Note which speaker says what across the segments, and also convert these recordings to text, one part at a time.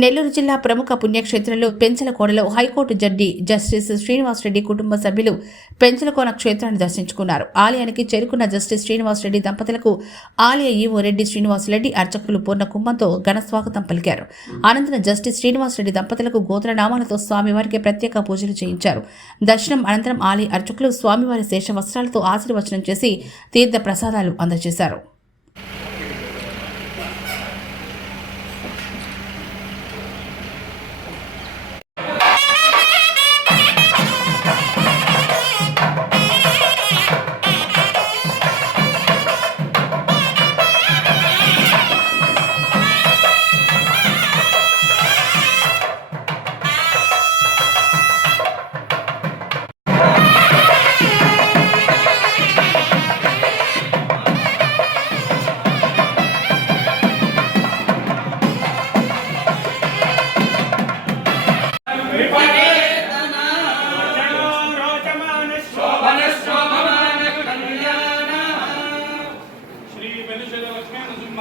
Speaker 1: నెల్లూరు జిల్లా ప్రముఖ పుణ్యక్షేత్రంలో పెంచలకోడలో high court judge justice Srinivasa Reddy కుటుంబ సభ్యులు పెంచలకోన క్షేత్రాన్ని దర్శించుకున్నారు. ఆలయానికి చేరుకున్న జస్టిస్ శ్రీనివాసరెడ్డి దంపతులకు ఆలయ ఈవో రెడ్డి శ్రీనివాసరెడ్డి అర్చకులు పూర్ణ కుంభంతో ఘన స్వాగతం పలికారు. అనంతరం జస్టిస్ శ్రీనివాసరెడ్డి దంపతులకు గోత్రనామాలతో స్వామివారికి ప్రత్యేక పూజలు చేయించారు. దర్శనం అనంతరం ఆలయ అర్చకులు స్వామివారి శేష వస్త్రాలతో ఆశీర్వచనం చేసి తీర్థ ప్రసాదాలు అందజేశారు.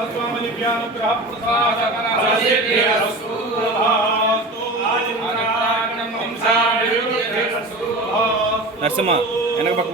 Speaker 2: లక్ష్మీ నృసింహస్వామి జ్ఞానగ్రహ
Speaker 3: నరసింహ వెనక పక్క